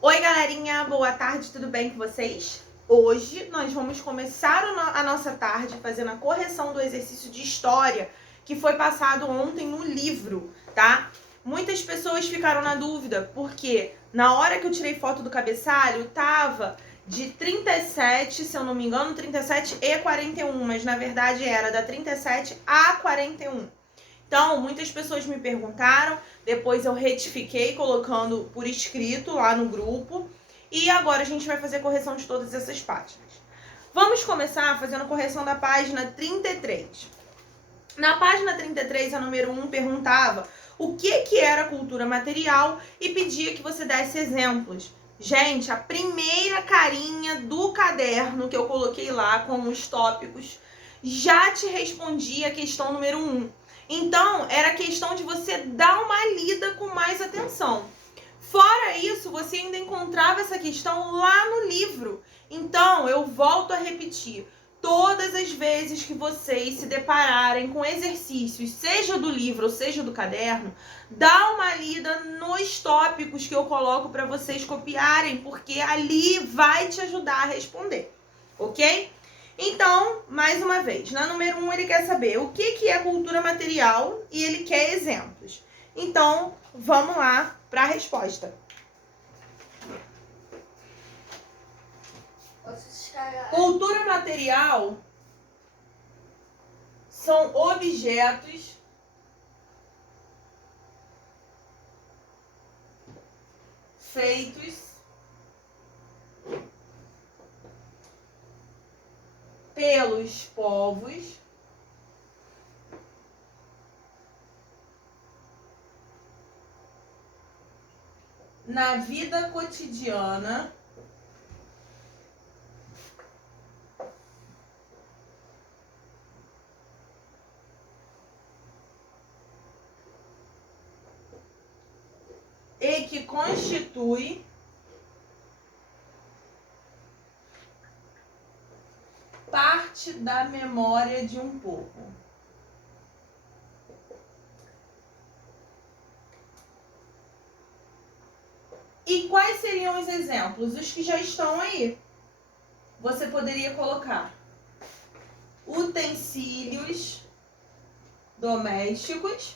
Oi, galerinha, boa tarde, tudo bem com vocês? Hoje nós vamos começar a nossa tarde fazendo a correção do exercício de história que foi passado ontem no livro, tá? Muitas pessoas ficaram na dúvida porque na hora que eu tirei foto do cabeçalho tava de 37, se eu não me engano, 37 e 41, mas na verdade era da 37 a 41. Então, muitas pessoas me perguntaram, depois eu retifiquei colocando por escrito lá no grupo. E agora a gente vai fazer a correção de todas essas páginas. Vamos começar fazendo a correção da página 33. Na página 33, a número 1 perguntava o que era cultura material e pedia que você desse exemplos. Gente, a primeira carinha do caderno que eu coloquei lá com os tópicos já te respondia a questão número 1. Então, era questão de você dar uma lida com mais atenção. Fora isso, você ainda encontrava essa questão lá no livro. Então, eu volto a repetir. Todas as vezes que vocês se depararem com exercícios, seja do livro ou seja do caderno, dá uma lida nos tópicos que eu coloco para vocês copiarem, porque ali vai te ajudar a responder, ok? Então, mais uma vez, na número 1 ele quer saber o que é cultura material e ele quer exemplos. Então, vamos lá para a resposta. Cultura material são objetos feitos pelos povos na vida cotidiana e que constitui parte da memória de um povo. E quais seriam os exemplos? Os que já estão aí. Você poderia colocar utensílios domésticos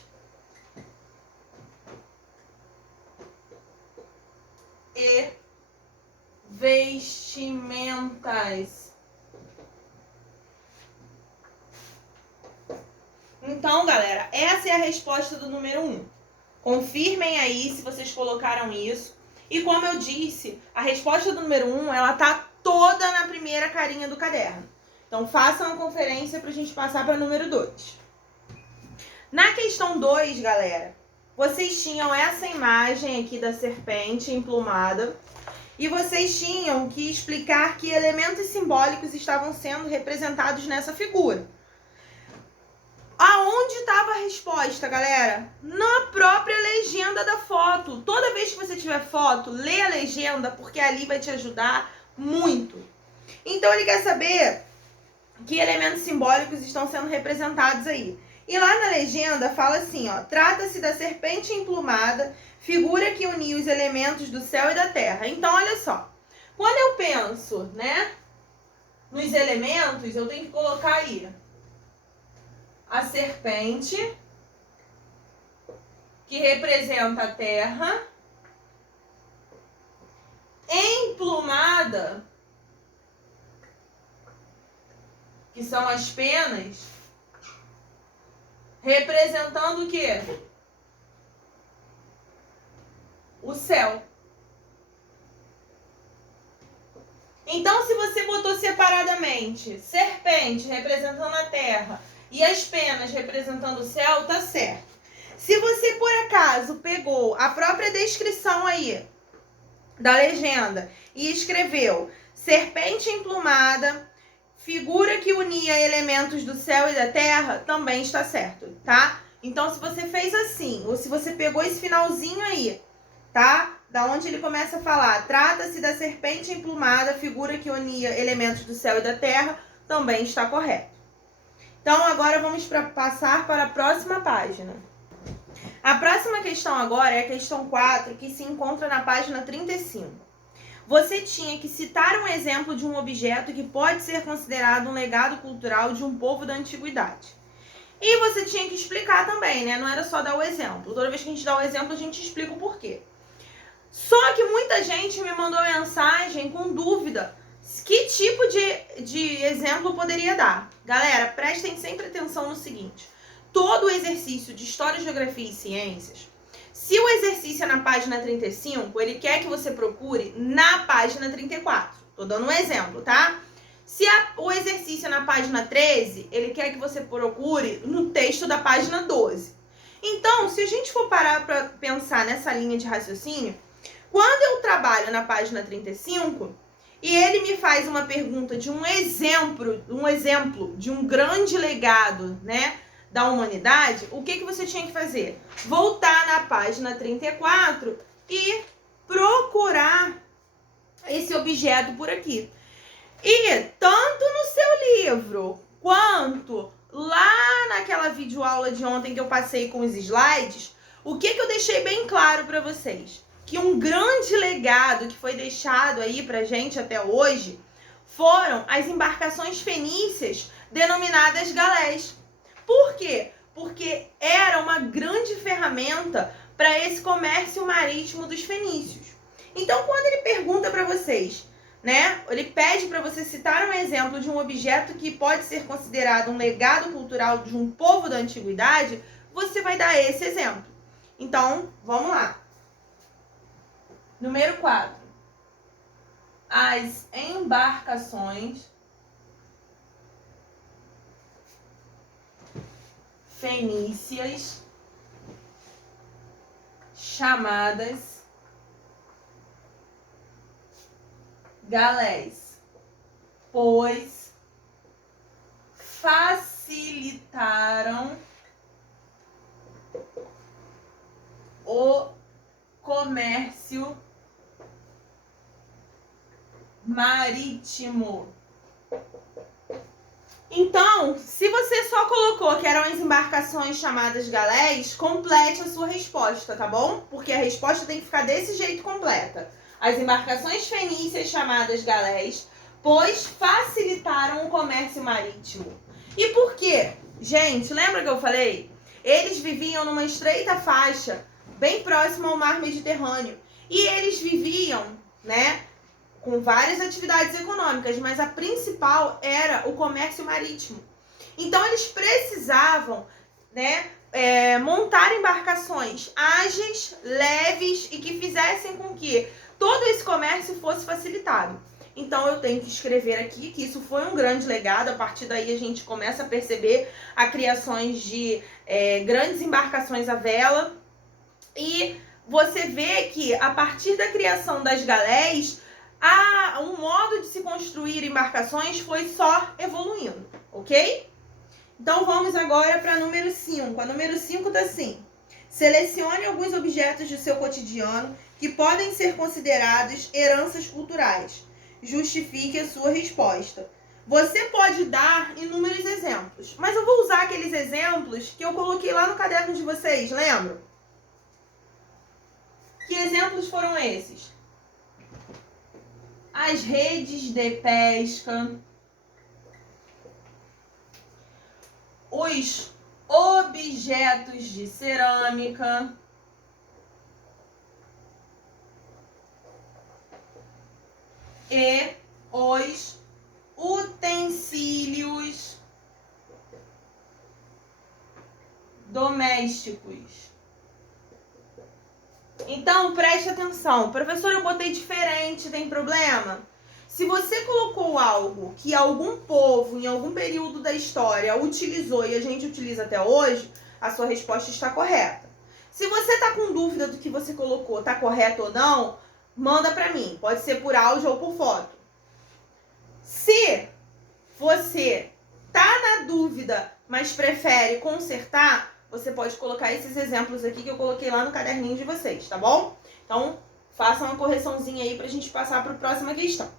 e vestimentas. Então, galera, essa é a resposta do número 1. Confirmem aí se vocês colocaram isso. E como eu disse, a resposta do número 1, ela tá toda na primeira carinha do caderno. Então, façam a conferência pra gente passar para o número 2. Na questão 2, galera, vocês tinham essa imagem aqui da serpente emplumada e vocês tinham que explicar que elementos simbólicos estavam sendo representados nessa figura. Aonde estava a resposta, galera? Na própria legenda da foto. Toda vez que você tiver foto, lê a legenda, porque ali vai te ajudar muito. Então, ele quer saber que elementos simbólicos estão sendo representados aí. E lá na legenda fala assim, ó, trata-se da serpente emplumada, figura que unia os elementos do céu e da terra. Então, olha só. Quando eu penso, né, nos elementos, eu tenho que colocar aí a serpente, que representa a terra, emplumada, que são as penas, representando o quê? O céu. Então, se você botou separadamente serpente representando a terra e as penas representando o céu, tá certo. Se você, por acaso, pegou a própria descrição aí da legenda e escreveu serpente emplumada, figura que unia elementos do céu e da terra, também está certo, tá? Então, se você fez assim, ou se você pegou esse finalzinho aí, tá? Da onde ele começa a falar, trata-se da serpente emplumada, figura que unia elementos do céu e da terra, também está correto. Então, agora vamos passar para a próxima página. A próxima questão agora é a questão 4, que se encontra na página 35. você tinha que citar um exemplo de um objeto que pode ser considerado um legado cultural de um povo da antiguidade. E você tinha que explicar também, né? Não era só dar o exemplo. Toda vez que a gente dá o exemplo, a gente explica o porquê. Só que muita gente me mandou mensagem com dúvida. Que tipo de exemplo eu poderia dar? Galera, prestem sempre atenção no seguinte. Todo exercício de História, Geografia e Ciências, se o exercício é na página 35, ele quer que você procure na página 34. Tô dando um exemplo, tá? Se o exercício é na página 13, ele quer que você procure no texto da página 12. Então, se a gente for parar para pensar nessa linha de raciocínio, quando eu trabalho na página 35 e ele me faz uma pergunta de um exemplo de um grande legado, né, da humanidade, o que você tinha que fazer? Voltar na página 34 e procurar esse objeto por aqui. E tanto no seu livro quanto lá naquela videoaula de ontem que eu passei com os slides, o que eu deixei bem claro para vocês? Que um grande legado que foi deixado aí pra gente até hoje foram as embarcações fenícias denominadas galés. Por quê? Porque era uma grande ferramenta para esse comércio marítimo dos fenícios. Então, quando ele pergunta para vocês, né, ele pede para você citar um exemplo de um objeto que pode ser considerado um legado cultural de um povo da antiguidade, você vai dar esse exemplo. Então, vamos lá. Número 4. As embarcações fenícias chamadas galés, pois facilitaram o comércio marítimo. Então, se você só colocou que eram as embarcações chamadas galés, complete a sua resposta, tá bom? Porque a resposta tem que ficar desse jeito completa. As embarcações fenícias chamadas galés, pois facilitaram o comércio marítimo. E por quê? Gente, lembra que eu falei? Eles viviam numa estreita faixa, bem próximo ao mar Mediterrâneo. E eles viviam, né, com várias atividades econômicas, mas a principal era o comércio marítimo. Então, eles precisavam, né, montar embarcações ágeis, leves e que fizessem com que todo esse comércio fosse facilitado. Então, eu tenho que escrever aqui que isso foi um grande legado. A partir daí, a gente começa a perceber a criações de grandes embarcações à vela. E você vê que, a partir da criação das galés, um modo de se construir embarcações foi só evoluindo, ok? Então vamos agora para número 5. A número 5 está assim. Selecione alguns objetos do seu cotidiano que podem ser considerados heranças culturais. Justifique a sua resposta. Você pode dar inúmeros exemplos, mas eu vou usar aqueles exemplos que eu coloquei lá no caderno de vocês, lembram? Que exemplos foram esses? As redes de pesca, os objetos de cerâmica, e os utensílios domésticos. Então, preste atenção. Professor, eu botei diferente, tem problema? Se você colocou algo que algum povo, em algum período da história, utilizou e a gente utiliza até hoje, a sua resposta está correta. Se você está com dúvida do que você colocou, está correto ou não, manda para mim. Pode ser por áudio ou por foto. Se você está na dúvida, mas prefere consertar, você pode colocar esses exemplos aqui que eu coloquei lá no caderninho de vocês, tá bom? Então, façam uma correçãozinha aí pra gente passar para a próxima questão.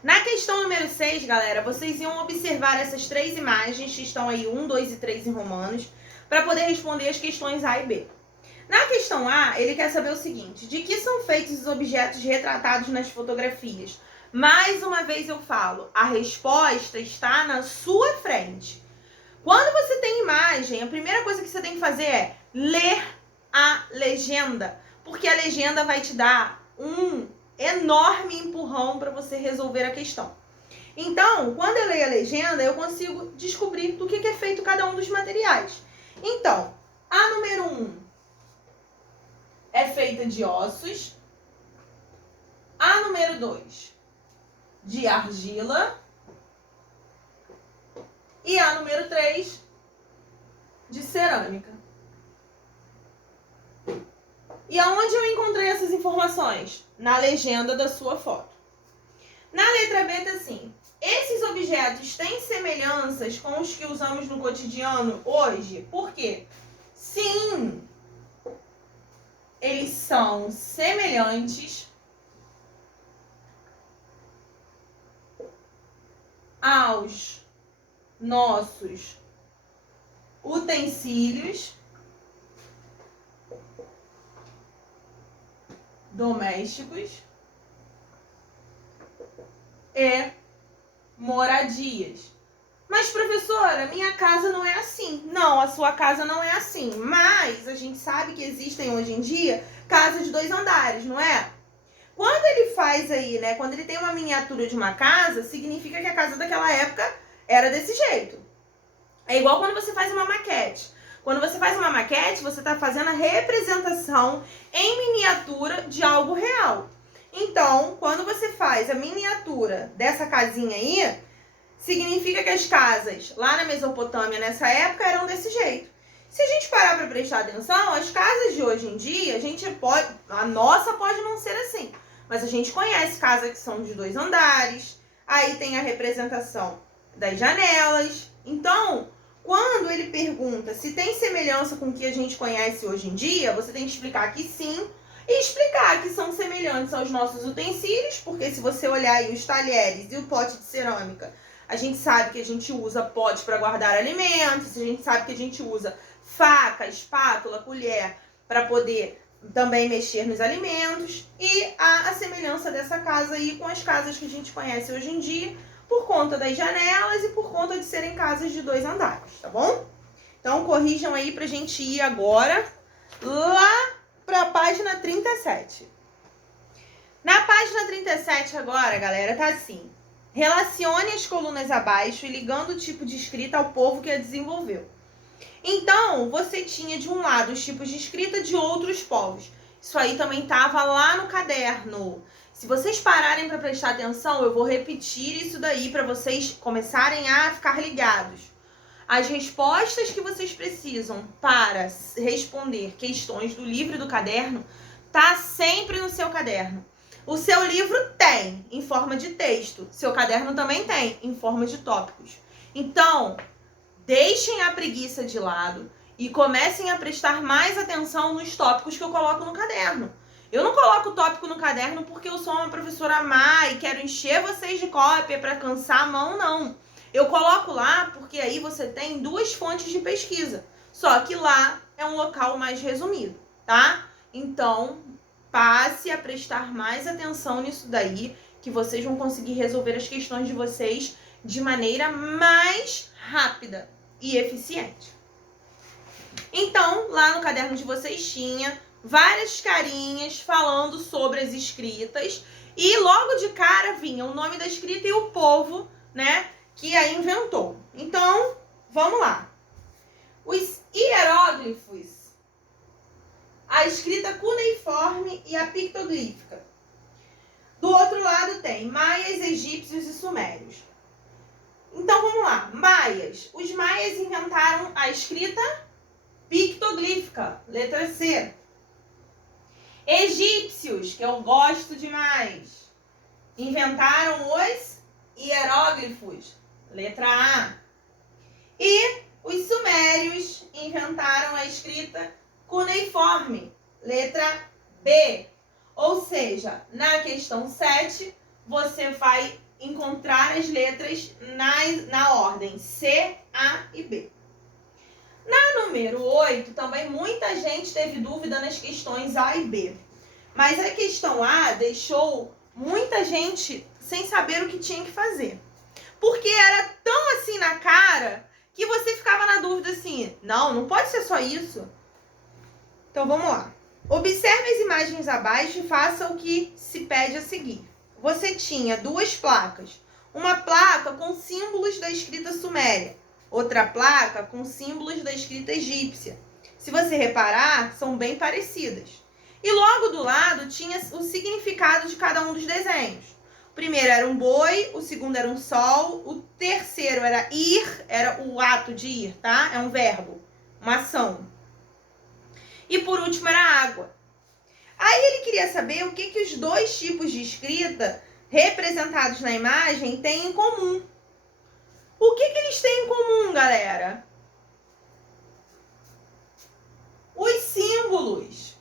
Na questão número 6, galera, vocês iam observar essas 3 imagens que estão aí, 1, 2 e 3 em romanos, para poder responder as questões A e B. Na questão A, ele quer saber o seguinte: de que são feitos os objetos retratados nas fotografias? Mais uma vez eu falo, a resposta está na sua frente. Quando você tem imagem, a primeira coisa que você tem que fazer é ler a legenda, porque a legenda vai te dar um enorme empurrão para você resolver a questão. Então, quando eu leio a legenda, eu consigo descobrir do que é feito cada um dos materiais. Então, a número 1 é feita de ossos, a número 2 de argila e a número 3 de cerâmica. E aonde eu encontrei essas informações? Na legenda da sua foto. Na letra B tá assim: esses objetos têm semelhanças com os que usamos no cotidiano hoje? Por quê? Sim, eles são semelhantes aos nossos utensílios domésticos e moradias. Mas, professora, minha casa não é assim. Não, a sua casa não é assim. Mas a gente sabe que existem hoje em dia casas de 2 andares, não é? Quando ele faz aí, né? Quando ele tem uma miniatura de uma casa, significa que a casa daquela época era desse jeito. É igual quando você faz uma maquete. Quando você faz uma maquete, você está fazendo a representação em miniatura de algo real. Então, quando você faz a miniatura dessa casinha aí, significa que as casas lá na Mesopotâmia, nessa época, eram desse jeito. Se a gente parar para prestar atenção, as casas de hoje em dia, a nossa pode não ser assim, mas a gente conhece casas que são de 2 andares, aí tem a representação das janelas. Então, quando ele pergunta se tem semelhança com o que a gente conhece hoje em dia, você tem que explicar que sim, e explicar que são semelhantes aos nossos utensílios, porque se você olhar aí os talheres e o pote de cerâmica, a gente sabe que a gente usa pote para guardar alimentos, a gente sabe que a gente usa faca, espátula, colher para poder também mexer nos alimentos. E há a semelhança dessa casa aí com as casas que a gente conhece hoje em dia, por conta das janelas e por conta de serem casas de 2 andares, tá bom? Então corrijam aí pra gente ir agora lá para a página 37. Na página 37 agora, galera, tá assim: relacione as colunas abaixo e ligando o tipo de escrita ao povo que a desenvolveu. Então, você tinha de um lado os tipos de escrita de outros povos. Isso aí também estava lá no caderno. Se vocês pararem para prestar atenção, eu vou repetir isso daí para vocês começarem a ficar ligados. As respostas que vocês precisam para responder questões do livro e do caderno tá sempre no seu caderno. O seu livro tem em forma de texto, seu caderno também tem em forma de tópicos. Então, deixem a preguiça de lado e comecem a prestar mais atenção nos tópicos que eu coloco no caderno. Eu não coloco tópico no caderno porque eu sou uma professora má e quero encher vocês de cópia para cansar a mão, não. Eu coloco lá porque aí você tem 2 fontes de pesquisa. Só que lá é um local mais resumido, tá? Então, passe a prestar mais atenção nisso daí, que vocês vão conseguir resolver as questões de vocês de maneira mais rápida e eficiente. Então, lá no caderno de vocês tinha várias carinhas falando sobre as escritas e logo de cara vinha o nome da escrita e o povo, né, que a inventou. Então, vamos lá. Os hieróglifos, a escrita cuneiforme e a pictoglífica. Do outro lado tem maias, egípcios e sumérios. Então vamos lá. Maias. Os maias inventaram a escrita pictoglífica, letra C. Egípcios, que eu gosto demais, inventaram os hieróglifos, letra A. E os sumérios inventaram a escrita cuneiforme, letra B. Ou seja, na questão 7, você vai encontrar as letras na ordem C, A e B. Na Na número 8, também muita gente teve dúvida nas questões A e B. Mas a questão A deixou muita gente sem saber o que tinha que fazer. Porque era tão assim na cara que você ficava na dúvida assim, não pode ser só isso. Então vamos lá. Observe as imagens abaixo e faça o que se pede a seguir. Você tinha duas placas. Uma placa com símbolos da escrita suméria. Outra placa com símbolos da escrita egípcia. Se você reparar, são bem parecidas. E logo do lado tinha o significado de cada um dos desenhos. O primeiro era um boi, o segundo era um sol, o terceiro era ir, era o ato de ir, tá? É um verbo, uma ação. E por último era água. Aí ele queria saber o que os dois tipos de escrita representados na imagem têm em comum. O que eles têm em comum, galera? Os símbolos.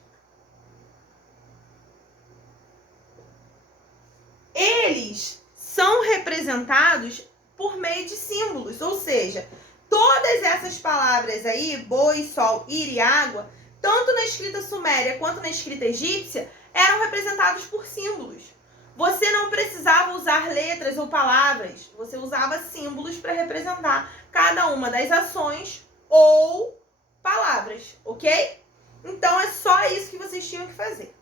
Eles são representados por meio de símbolos, ou seja, todas essas palavras aí, boi, sol, ir e água, tanto na escrita suméria quanto na escrita egípcia, eram representados por símbolos. Você não precisava usar letras ou palavras, você usava símbolos para representar cada uma das ações ou palavras, ok? Então é só isso que vocês tinham que fazer.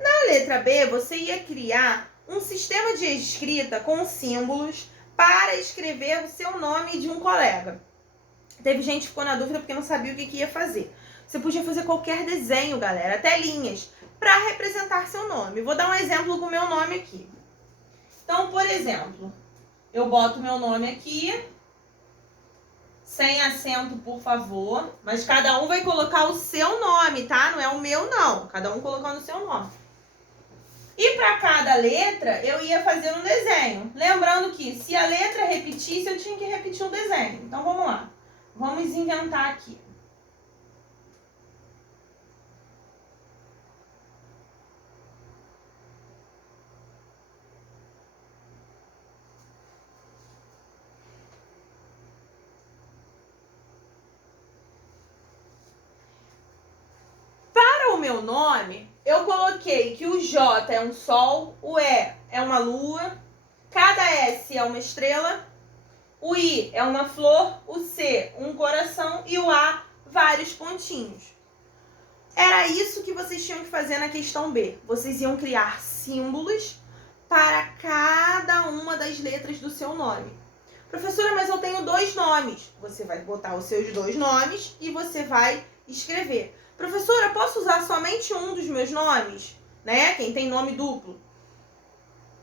Na letra B, você ia criar um sistema de escrita com símbolos para escrever o seu nome de um colega. Teve gente que ficou na dúvida porque não sabia o que ia fazer. Você podia fazer qualquer desenho, galera, até linhas, para representar seu nome. Vou dar um exemplo com o meu nome aqui. Então, por exemplo, eu boto meu nome aqui, sem acento, por favor, mas cada um vai colocar o seu nome, tá? Não é o meu, não. Cada um colocando o seu nome. E para cada letra, eu ia fazer um desenho. Lembrando que se a letra repetisse, eu tinha que repetir o desenho. Então, vamos lá. Vamos inventar aqui. Para o meu nome, eu coloquei que o J é um sol, o E é uma lua, cada S é uma estrela, o I é uma flor, o C um coração e o A vários pontinhos. Era isso que vocês tinham que fazer na questão B. Vocês iam criar símbolos para cada uma das letras do seu nome. Professora, mas eu tenho 2 nomes. Você vai botar os seus 2 nomes e você vai escrever. Professora, posso usar somente um dos meus nomes? Né? Quem tem nome duplo.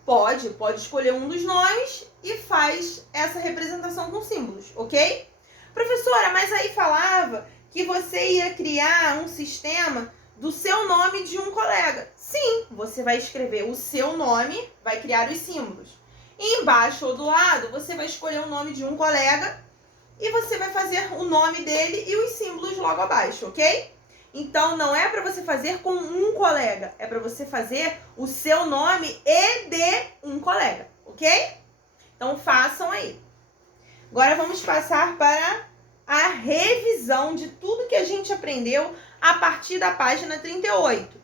Pode escolher um dos nomes e faz essa representação com símbolos, ok? Professora, mas aí falava que você ia criar um sistema do seu nome de um colega. Sim, você vai escrever o seu nome, vai criar os símbolos. E embaixo ou do lado, você vai escolher o nome de um colega e você vai fazer o nome dele e os símbolos logo abaixo, ok? Então, não é para você fazer com um colega, é para você fazer o seu nome e de um colega, ok? Então, façam aí. Agora, vamos passar para a revisão de tudo que a gente aprendeu a partir da página 38.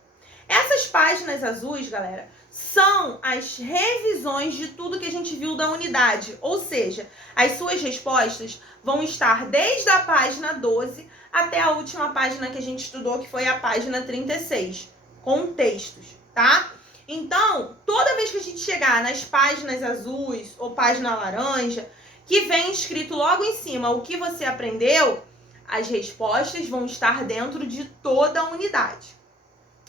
Essas páginas azuis, galera, são as revisões de tudo que a gente viu da unidade, ou seja, as suas respostas vão estar desde a página 12 até a última página que a gente estudou, que foi a página 36, com textos, tá? Então, toda vez que a gente chegar nas páginas azuis ou página laranja, que vem escrito logo em cima o que você aprendeu, as respostas vão estar dentro de toda a unidade.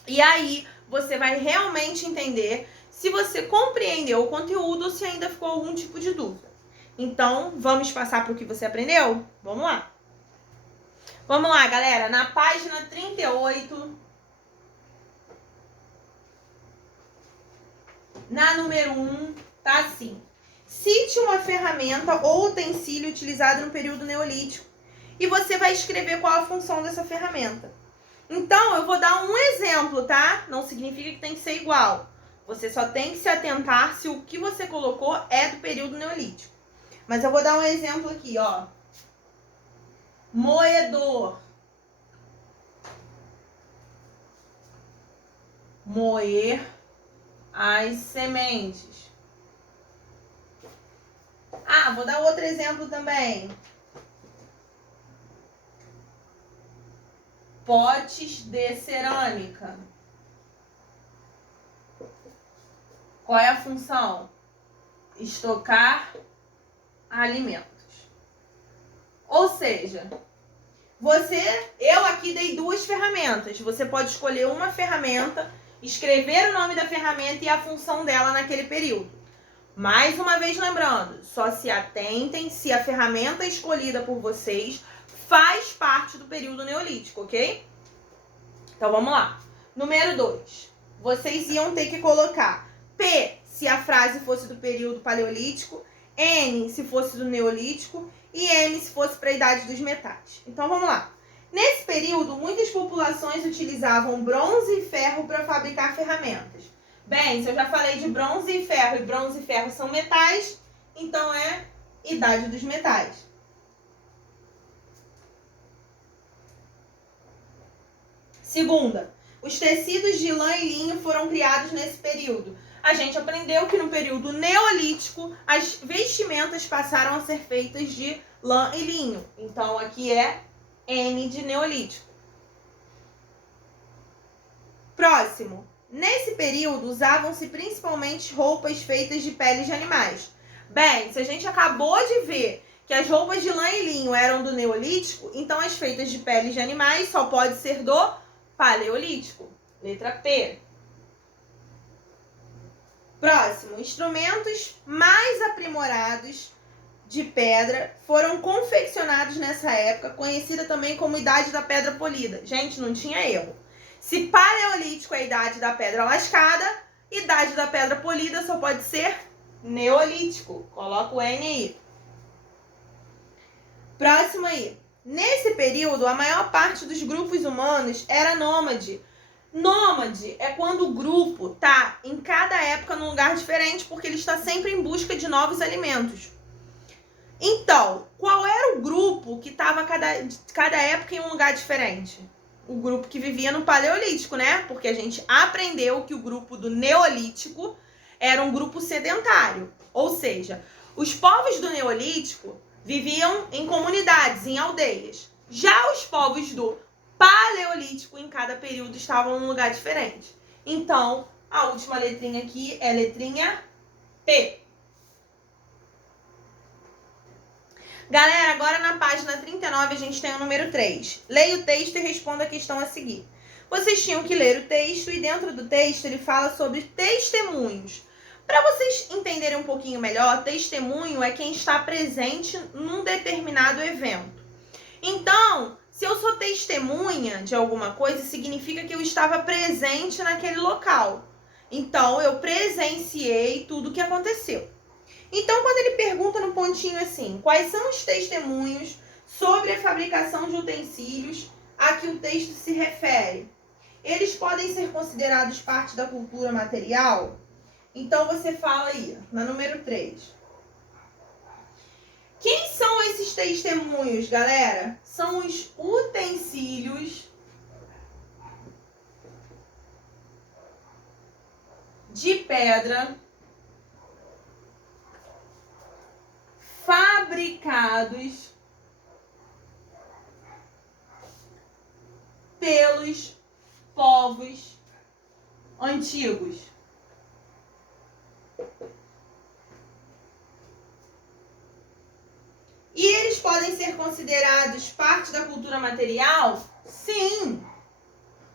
E aí, você vai realmente entender se você compreendeu o conteúdo ou se ainda ficou algum tipo de dúvida. Então, vamos passar para o que você aprendeu? Vamos lá. Vamos lá, galera. Na página 38, na número 1, tá assim. Cite uma ferramenta ou utensílio utilizado no período neolítico. E você vai escrever qual a função dessa ferramenta. Então, eu vou dar um exemplo, tá? Não significa que tem que ser igual. Você só tem que se atentar se o que você colocou é do período neolítico. Mas eu vou dar um exemplo aqui, ó. Moedor. moer as sementes. Ah, vou dar outro exemplo também. Potes de cerâmica. Qual é a função? Estocar alimentos. Ou seja, eu aqui dei duas ferramentas. Você pode escolher uma ferramenta, escrever o nome da ferramenta e a função dela naquele período. Mais uma vez lembrando, só se atentem se a ferramenta escolhida por vocês faz parte do período neolítico, ok? Então vamos lá. Número 2. Vocês iam ter que colocar P se a frase fosse do período paleolítico, N se fosse do neolítico e M se fosse para a idade dos metais. Então vamos lá. Nesse período, muitas populações utilizavam bronze e ferro para fabricar ferramentas. Bem, se eu já falei de bronze e ferro são metais, então é idade dos metais. Segunda, os tecidos de lã e linho foram criados nesse período. A gente aprendeu que no período neolítico, as vestimentas passaram a ser feitas de lã e linho. Então, aqui é N de neolítico. Próximo. Nesse período, usavam-se principalmente roupas feitas de peles de animais. Bem, se a gente acabou de ver que as roupas de lã e linho eram do neolítico, então as feitas de peles de animais só pode ser do paleolítico. Letra P. Próximo. Instrumentos mais aprimorados de pedra foram confeccionados nessa época, conhecida também como Idade da Pedra Polida. Gente, não tinha erro. Se paleolítico é a idade da pedra lascada, idade da pedra polida só pode ser neolítico. Coloca o N aí. Próximo aí. Nesse período, a maior parte dos grupos humanos era nômade. Nômade é quando o grupo está em cada época num lugar diferente, porque ele está sempre em busca de novos alimentos. Então, qual era o grupo que estava cada época em um lugar diferente? O grupo que vivia no Paleolítico, né? Porque a gente aprendeu que o grupo do Neolítico era um grupo sedentário. Ou seja, os povos do Neolítico viviam em comunidades, em aldeias. Já os povos do Paleolítico, em cada período, estavam em um lugar diferente. Então, a última letrinha aqui é a letrinha P. Galera, agora na página 39 a gente tem o número 3. Leia o texto e responda a questão a seguir. Vocês tinham que ler o texto e dentro do texto ele fala sobre testemunhos. Para vocês entenderem um pouquinho melhor, testemunho é quem está presente num determinado evento. Então, se eu sou testemunha de alguma coisa, significa que eu estava presente naquele local. Então, eu presenciei tudo o que aconteceu. Então, quando ele pergunta no pontinho assim, quais são os testemunhos sobre a fabricação de utensílios a que o texto se refere? Eles podem ser considerados parte da cultura material? Então, você fala aí, na número 3. Quem são esses testemunhos, galera? São os utensílios de pedra fabricados pelos povos antigos. E eles podem ser considerados parte da cultura material? Sim.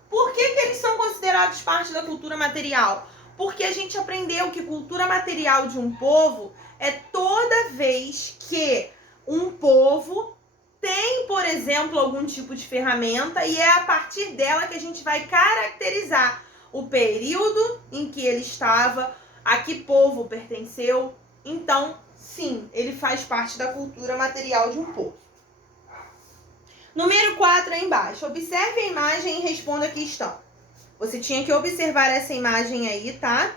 Por que eles são considerados parte da cultura material? Porque a gente aprendeu que cultura material de um povo é toda vez que um povo tem, por exemplo, algum tipo de ferramenta e é a partir dela que a gente vai caracterizar o período em que ele estava, a que povo pertenceu. Então, sim, ele faz parte da cultura material de um povo. Número 4 aí embaixo. Observe a imagem e responda a questão. Você tinha que observar essa imagem aí, tá?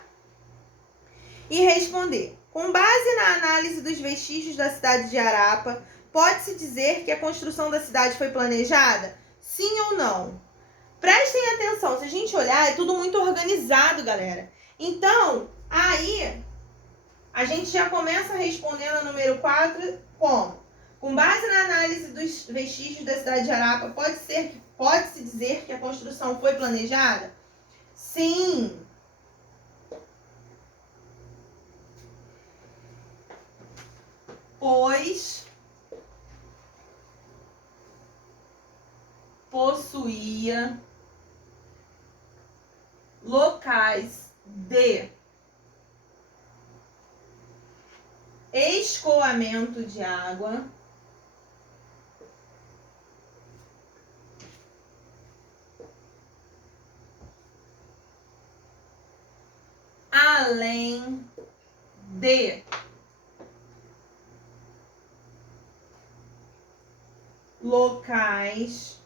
E responder. Com base na análise dos vestígios da cidade de Harappa, pode-se dizer que a construção da cidade foi planejada? Sim ou não? Prestem atenção, se a gente olhar, é tudo muito organizado, galera. Então, aí, a gente já começa respondendo a número 4 como? Com base na análise dos vestígios da cidade de Arapa, pode-se dizer que a construção foi planejada? Sim. Pois possuía locais de escoamento de água, além de locais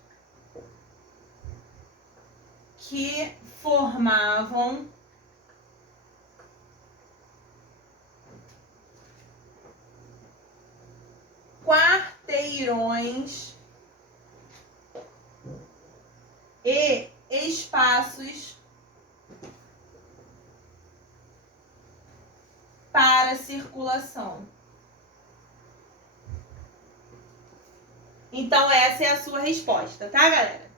que formavam quarteirões e espaços para circulação. Então, essa é a sua resposta, tá, galera?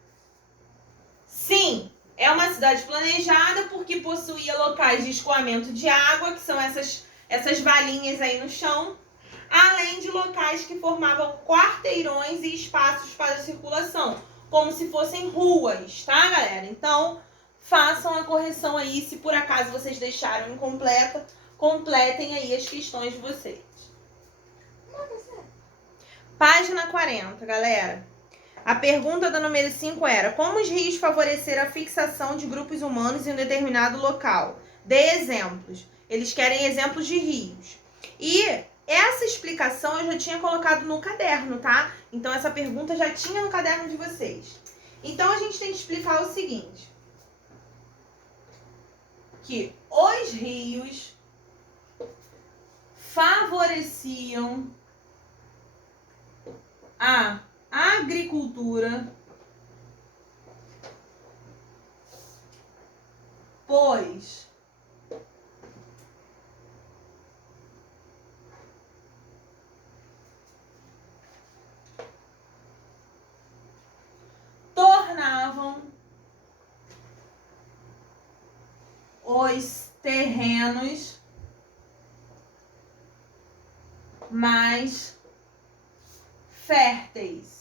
Sim, é uma cidade planejada porque possuía locais de escoamento de água, que são essas valinhas aí no chão, além de locais que formavam quarteirões e espaços para circulação, como se fossem ruas, tá, galera? Então, façam a correção aí, se por acaso vocês deixaram incompleta, completem aí as questões de vocês. Página 40, galera. A pergunta da número 5 era: como os rios favoreceram a fixação de grupos humanos em um determinado local? Dê exemplos. Eles querem exemplos de rios. E essa explicação eu já tinha colocado no caderno, tá? Então essa pergunta já tinha no caderno de vocês. Então a gente tem que explicar o seguinte: que os rios favoreciam a agricultura, pois tornavam os terrenos mais férteis.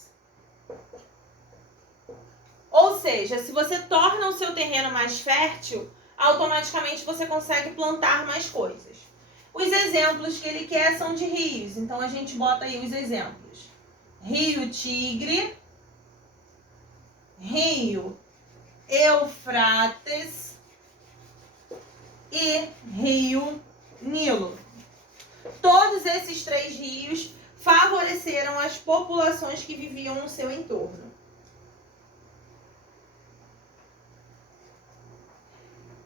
Ou seja, se você torna o seu terreno mais fértil, automaticamente você consegue plantar mais coisas. Os exemplos que ele quer são de rios, então a gente bota aí os exemplos. Rio Tigre, Rio Eufrates e Rio Nilo. Todos esses 3 rios favoreceram as populações que viviam no seu entorno.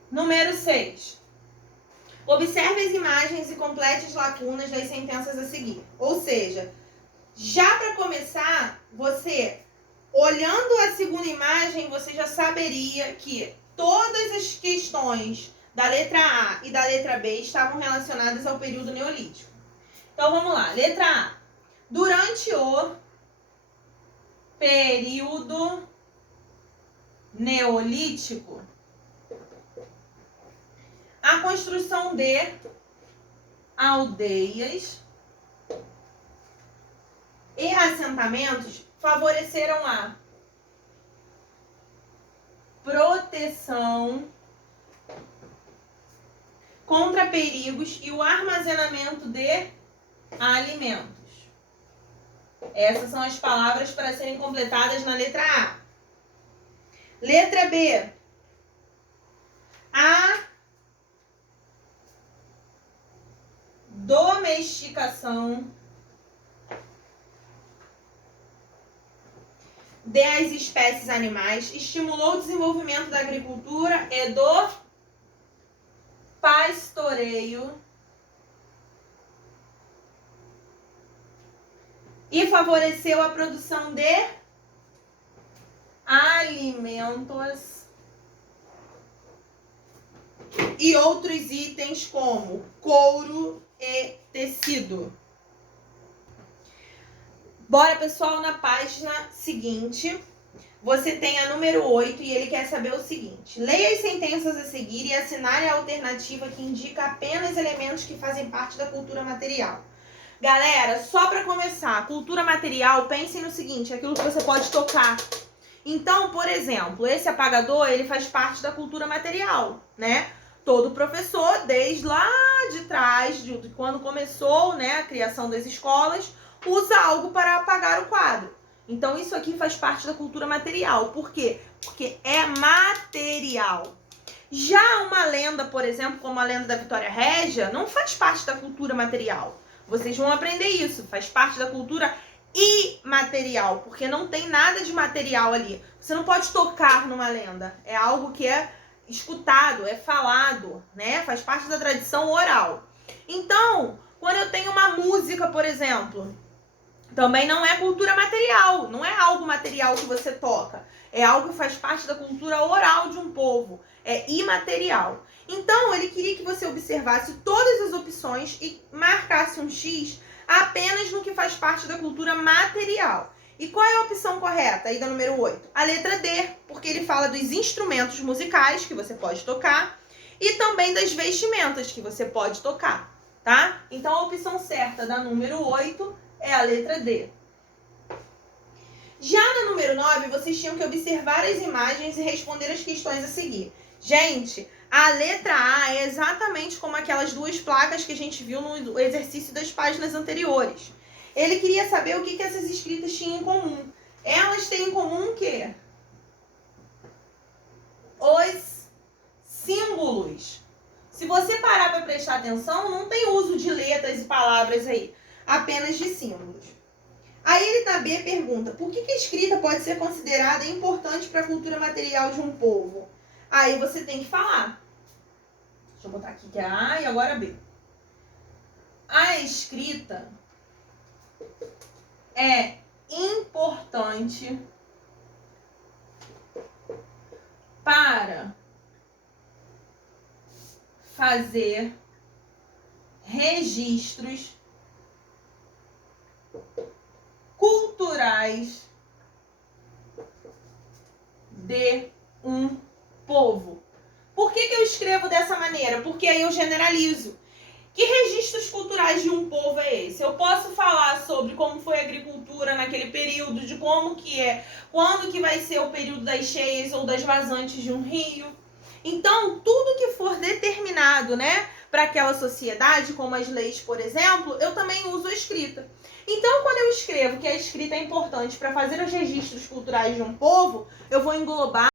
Número 6. Observe as imagens e complete as lacunas das sentenças a seguir. Ou seja, já para começar, você, olhando a segunda imagem, você já saberia que todas as questões da letra A e da letra B estavam relacionadas ao período neolítico. Então vamos lá, letra A. Durante o período neolítico, a construção de aldeias e assentamentos favoreceram a proteção contra perigos e o armazenamento de alimentos. Essas são as palavras para serem completadas na letra A. Letra B. A domesticação das espécies animais estimulou o desenvolvimento da agricultura e do pastoreio e favoreceu a produção de alimentos e outros itens como couro e tecido. Bora, pessoal, na página seguinte. Você tem a número 8 e ele quer saber o seguinte. Leia as sentenças a seguir e assinale a alternativa que indica apenas elementos que fazem parte da cultura material. Galera, só para começar, cultura material, pensem no seguinte, aquilo que você pode tocar. Então, por exemplo, esse apagador, ele faz parte da cultura material, né? Todo professor, desde lá de trás, de quando começou, né, a criação das escolas, usa algo para apagar o quadro. Então, isso aqui faz parte da cultura material. Por quê? Porque é material. Já uma lenda, por exemplo, como a lenda da Vitória Régia, não faz parte da cultura material. Vocês vão aprender isso. Faz parte da cultura imaterial, porque não tem nada de material ali. Você não pode tocar numa lenda. É algo que é escutado, é falado, né? Faz parte da tradição oral. Então, quando eu tenho uma música, por exemplo, também não é cultura material, não é algo material que você toca. É algo que faz parte da cultura oral de um povo. É imaterial. Então, ele queria que você observasse todas as opções e marcasse um X apenas no que faz parte da cultura material. E qual é a opção correta aí da número 8? A letra D, porque ele fala dos instrumentos musicais que você pode tocar e também das vestimentas que você pode tocar, tá? Então, a opção certa da número 8 é a letra D. Já na número 9, vocês tinham que observar as imagens e responder as questões a seguir. Gente, a letra A é exatamente como aquelas duas placas que a gente viu no exercício das páginas anteriores. Ele queria saber o que essas escritas tinham em comum. Elas têm em comum o quê? Os símbolos. Se você parar para prestar atenção, não tem uso de letras e palavras aí, apenas de símbolos. Aí ele na B pergunta, por que a escrita pode ser considerada importante para a cultura material de um povo? Aí você tem que falar. Deixa eu botar aqui que é A e agora B. A escrita é importante para fazer registros culturais de um povo. Por que eu escrevo dessa maneira? Porque aí eu generalizo. Que registros culturais de um povo é esse? Eu posso falar sobre como foi a agricultura naquele período, de como que é, quando que vai ser o período das cheias ou das vazantes de um rio. Então, tudo que for determinado, né, para aquela sociedade, como as leis, por exemplo, eu também uso a escrita. Então, quando eu escrevo que a escrita é importante para fazer os registros culturais de um povo, eu vou englobar